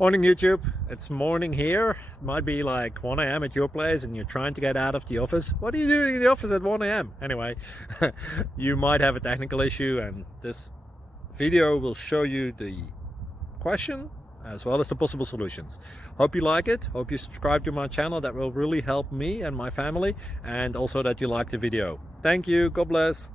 Morning YouTube, it's morning here. It might be like 1 a.m. at your place and you're trying to get out of the office. What are you doing in the office at 1 a.m.? Anyway, you might have a technical issue and this video will show you the question as well as the possible solutions. Hope you like it, hope you subscribe to my channel. That will really help me and my family, and also that you like the video. Thank you, God bless.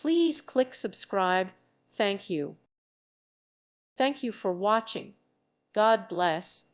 Please click subscribe. Thank you. Thank you for watching. God bless.